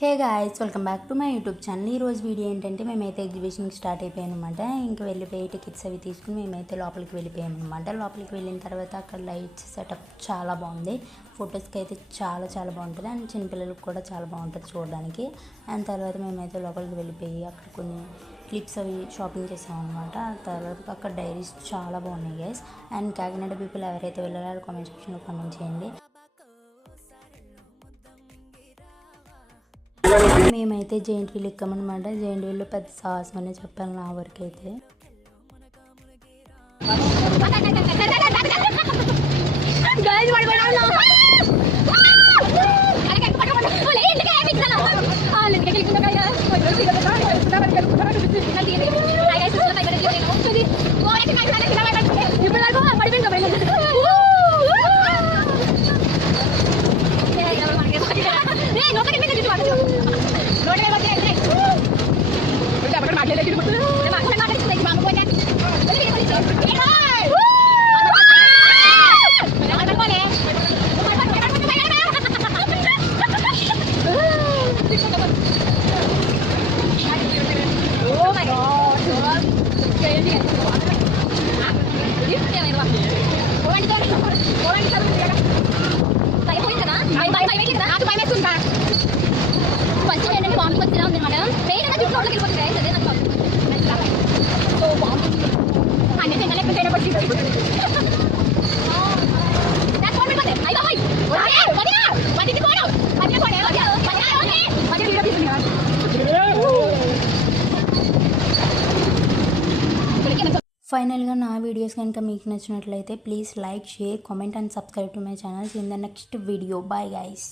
Hey guys, welcome back to my YouTube channel. ఈరోజు video ఏంటంటే మేమైతే ఎగ్జిబిషన్కి స్టార్ట్ అయిపోయామన్నమాట. ఇంకా వెళ్ళిపోయి టికెట్స్ అవి తీసుకుని మేమైతే లోపలికి వెళ్ళిపోయామన్నమాట. లోపలికి వెళ్ళిన తర్వాత అక్కడ లైట్స్ సెటప్ చాలా బాగుంది. ఫొటోస్కి అయితే చాలా చాలా బాగుంటుంది అండ్ చిన్నపిల్లలకు కూడా చాలా బాగుంటుంది చూడడానికి. అండ్ తర్వాత మేమైతే లోపలికి వెళ్ళిపోయి అక్కడ కొన్ని క్లిప్స్ అవి షాపింగ్ చేసామన్నమాట. తర్వాత అక్కడ డైరీస్ చాలా బాగున్నాయి గైస్. అండ్ కాకినాడ పీపుల్ ఎవరైతే వెళ్ళారో కామెంట్ సెక్షన్లో కామెంట్ చేయండి. మేమైతే జైంట్ వీల్ ఎక్కామన్నమాట. జైంట్ వీల్లో పెద్ద సాహసం అనే చెప్పాను నా వరకు అయితే. ఫైనల్గా నా వీడియోస్ కనుక మీకు నచ్చినట్లయితే please like, share, comment and subscribe to my channel. In the next video. Bye guys.